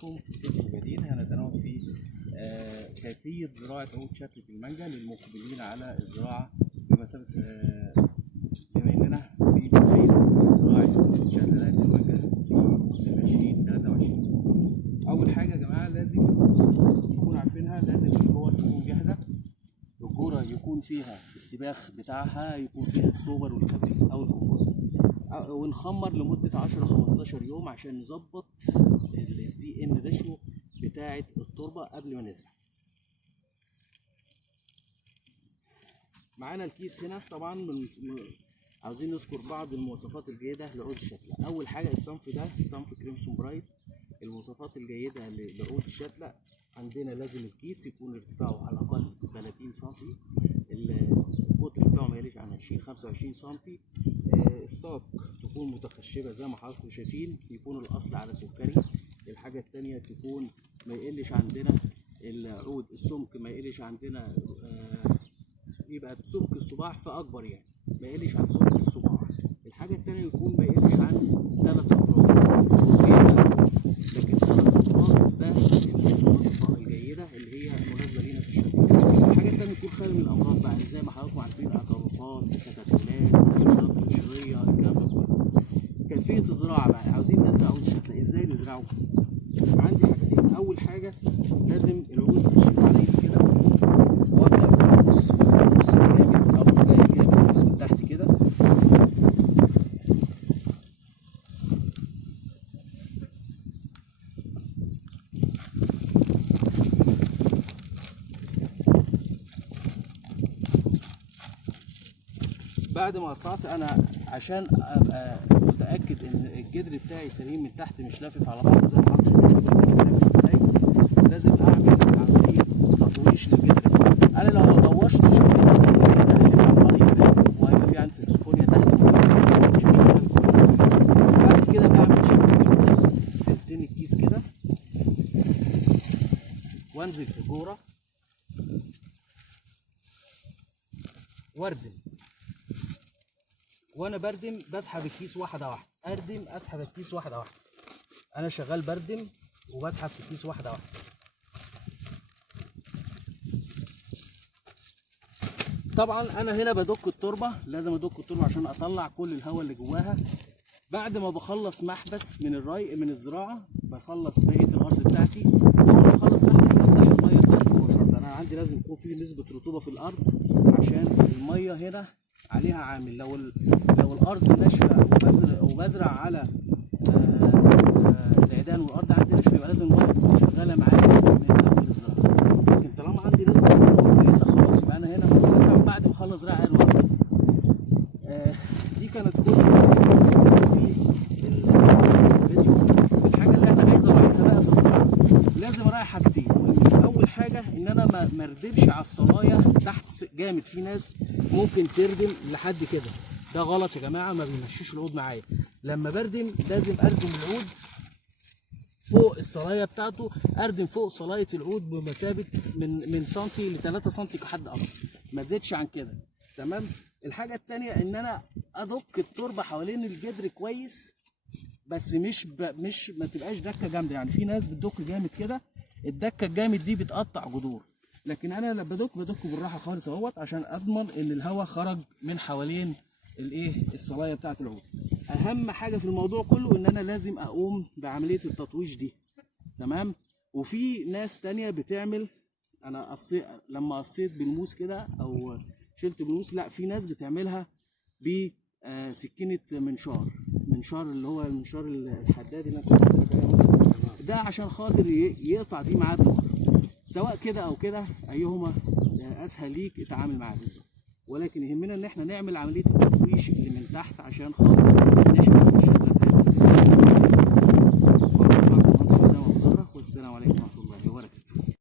بكم في فيديو جديد هنتناول فيه كيفية زراعة عود شتلة المانجا للمقبلين على الزراعة بمثابة بما إننا في بداية زراعة شتلات المانجا في موسم 2023. أول حاجة يا جماعة لازم تكونوا عارفينها، لازم الجور تكون جاهزة، الجورة يكون فيها السباخ بتاعها، يكون فيها السوبر والكبريت أو الكومبوست، ونخمر لمدة 10-15 يوم عشان نظبط السي ان ريشيو بتاعة التربة قبل ما نزرع. معانا الكيس هنا طبعا عاوزين نذكر بعض المواصفات الجيدة لعود الشتلة. أول حاجة الصنف ده صنف كريمسون برايت. المواصفات الجيدة لعود الشتلة عندنا لازم الكيس يكون ارتفاعه على الأقل 30 سم، القطر بتاعه ما يقلش عن 20-25 سم، الساق تكون متخشبة زي ما حضراتكم شايفين، يكون الأصل على سكري. الحاجة التانية تكون ما يقلش عندنا العود السمك ما يقلش عندنا يبقى سمك الصباع فأكبر، يعني ما يقلش عن سمك الصباع. الحاجة التانية يكون ما يقلش عن 3 أطراف، لكن 3 أطراف ده المواصفة الجيدة اللي هي مناسبة لينا في الشتلة. الحاجة التانية يكون خالي من الأمراض بقى، زي ما حضراتكم عارفين أكاروسات، تكتلات، الحشرات القشرية، الكلام ده كله. كيفية الزراعة بقى، عاوزين نزرع عود الشتلة، ازاي نزرعه؟ عندي حاجتين. أول حاجة لازم العود أشيل عليه كده وأبدأ بالقوس جامد أو جاي جامد بس من تحت كده، بعد ما قطعت انا عشان ابقى متاكد ان الجدر بتاعي سليم من تحت مش لافف على بعضه زي ما حضرتك لافف ازاي، لازم اعمل عمليه تطويش للجدر. انا لو ما طوشتش الجدر ده ممكن هيلف على بعض يبقى وهيبقى في عندي سكسفونيا تحت مش هيشتغل كويس. بعد كده بعمل شبكه النص تلتين الكيس كده وانزل في الجوره واردم. وانا بردم بسحب الكيس واحده واحده، اردم اسحب الكيس واحده واحده، انا شغال بردم وبسحب في الكيس واحده واحده. طبعا انا هنا بدك التربه، لازم ادك التربه عشان اطلع كل الهواء اللي جواها. بعد ما بخلص محبس من الزراعه، بخلص بقيه الارض بتاعتي، اول ما اخلص محبس افتح الميه بتاعتي مباشره. انا عندي لازم يكون في نسبه رطوبه في الارض عشان الميه هنا عليها عامل. لو الارض ناشفه وبزرع على العيدان والارض عندي ناشفه، يبقى لازم الميه تكون شغاله معايا من اول الزراعه. لكن طالما عندي نسبه رطوبه كويسه خلاص، يبقى انا هنا بزرع بعد ما اخلص زراعه الارض. دي كانت كل في الفيديو. الحاجه اللي انا عايز اراعيها بقى في الزراعه، لازم اراعي حاجتين. اول حاجه ان انا ما اردمش على الصلايه تحت جامد. في ناس ممكن تردم لحد كده، ده غلط يا جماعه، ما بيمشيش العود معايا. لما بردم لازم اردم العود فوق الصلايه بتاعته، اردم فوق صلايه العود بمثابه من سنتي ل3 سنتي كحد اقصى، ما زيدش عن كده. تمام. الحاجه الثانيه ان انا ادك التربه حوالين الجدر كويس، بس مش ما تبقاش دكه جامده. يعني في ناس بتدك جامد كده، الدكه الجامد دي بتقطع جذور، لكن انا لما بدك بالراحه خالص اهوت عشان اضمن ان الهواء خرج من حوالين الصلايه بتاعه العود. اهم حاجه في الموضوع كله ان انا لازم اقوم بعمليه التطويش دي. تمام. وفي ناس تانية بتعمل، انا لما قصيت بالموس كده او شلت بالموس، لا في ناس بتعملها بسكينه منشار اللي هو المنشار الحداد اللي انا كنت قلت لك عليه ده، عشان خاطر يقطع دي معاه بالمره. سواء كده او كده ايهما اسهل ليك اتعامل معاه بالظبط، ولكن يهمنا ان احنا نعمل عمليه التطويش اللي من تحت عشان خاطر نحمي الشتله بتاعتنا. والسلام عليكم.